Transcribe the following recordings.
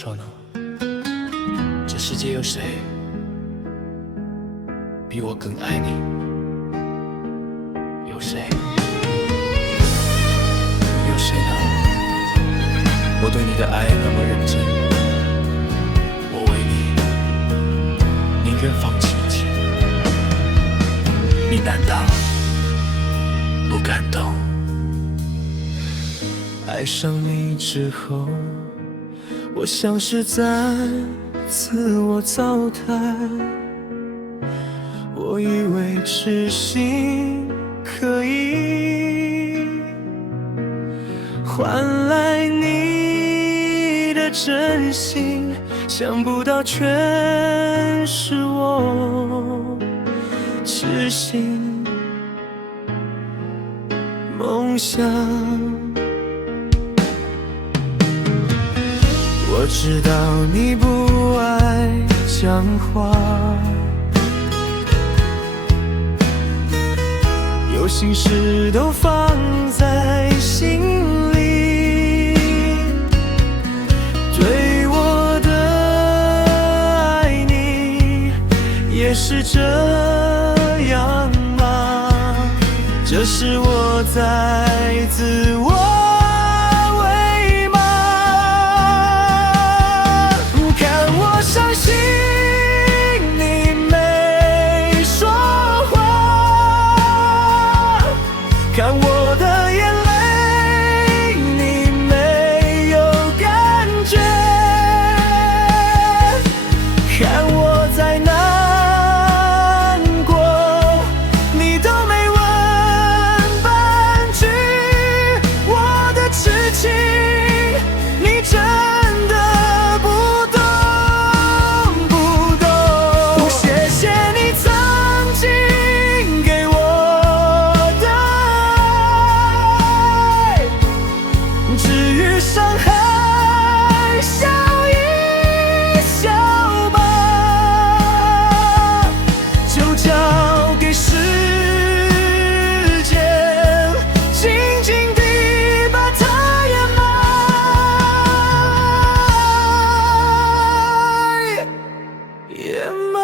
说呢？这世界有谁比我更爱你？有谁？有谁呢？我对你的爱那么认真，我为你宁愿放弃一切，你难道不感动？爱上你之后，我像是在自我糟蹋，我以为痴心可以换来你的真心，想不到全是我痴心梦想。我知道你不爱讲话，有心事都放在心里，对我的爱你也是这样吗？这是我在自我看我的眼泪，你没有感觉，看我在难过，你都没问半句，我的痴情你真的不懂不懂。谢谢你曾经给我伤害，笑一笑吧，就交给时间，静静地把它掩埋，掩埋。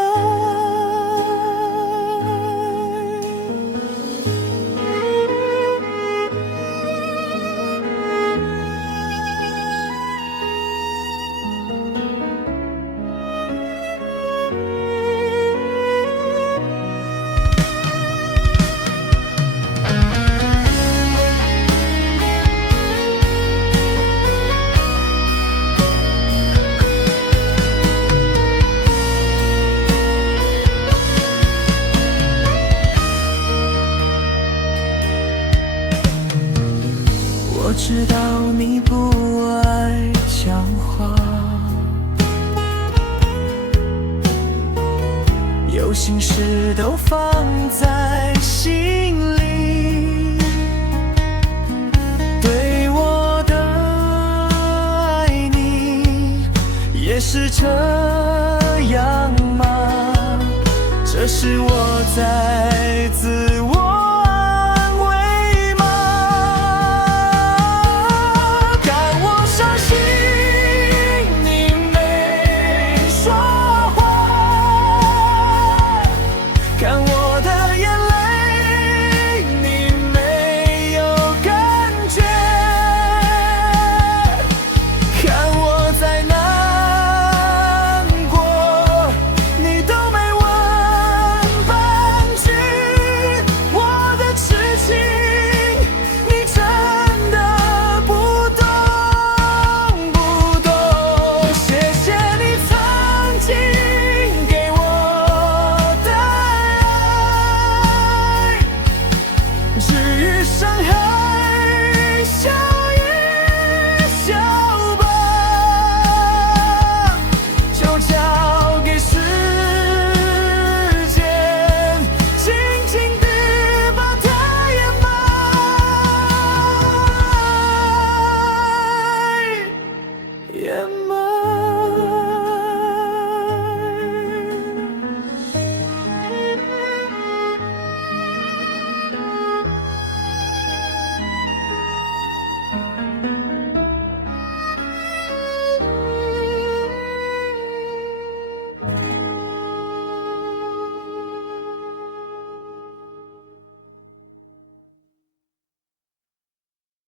我知道你不爱讲话，有心事都放在心里，对我的爱你也是这样吗？这是我在自